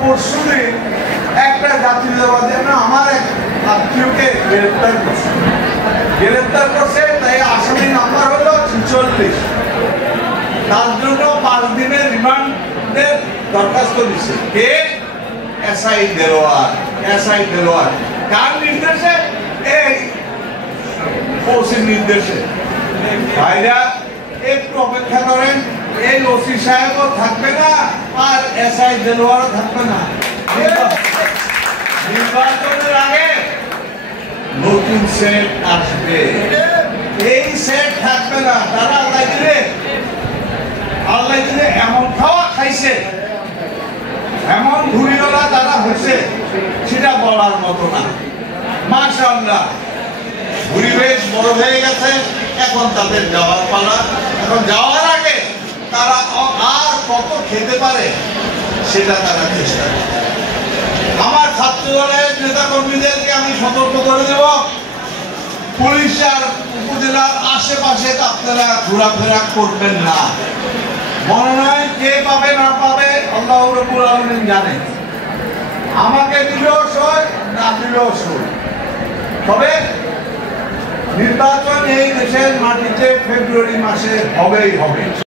পরশুদিন একটা জাতীয়তাবাদী আমার এক আত্মীয়কে গ্রেপ্তার করছে তাই আসামি নাম্বার হলো 46। তার জন্য 5 দিনের রিমান্ডের দরখাস্ত দিচ্ছে। কে? এসআই দেলোয়ার। কার নির্দেশে? এই ওসির নির্দেশে। ভাইরা একটু অপেক্ষা করেন, এই ওসি সাহেবও থাকবে না আর এসআই দেলোয়ারও থাকবে না। নির্বাচনের আগে নতুন সেট আসবে, এই সেট থাকবে না। তারা আল্লাহ দিলে এমন খাওয়া খাইছে, এমন ঘুরিওয়ালা তারা হয়েছে, সেটা বলার মতো না। মাশাআল্লাহ, পরিবেশ বড় হয়ে গেছে, এখন তাদের যাওয়ার পালা। এখন যাওয়ার আগে তারা আর কত খেতে পারে সেটা তারা চেষ্টা করে। আমার ছাত্র দলের নেতা কর্মীদেরকে আমি সতর্ক করে দেব, পুলিশ আর উপজেলার আশেপাশে আপনারা ঘোরাফেরা করবেন না। মনোনয়ন কে পাবে না পাবে আল্লাহ রাব্বুল আলামিন জানে। আমাকে দিলেও সই, না দিলেও সই। তবে নির্বাচন এই দেশের মাটিতে ফেব্রুয়ারি মাসে হবেই হবে।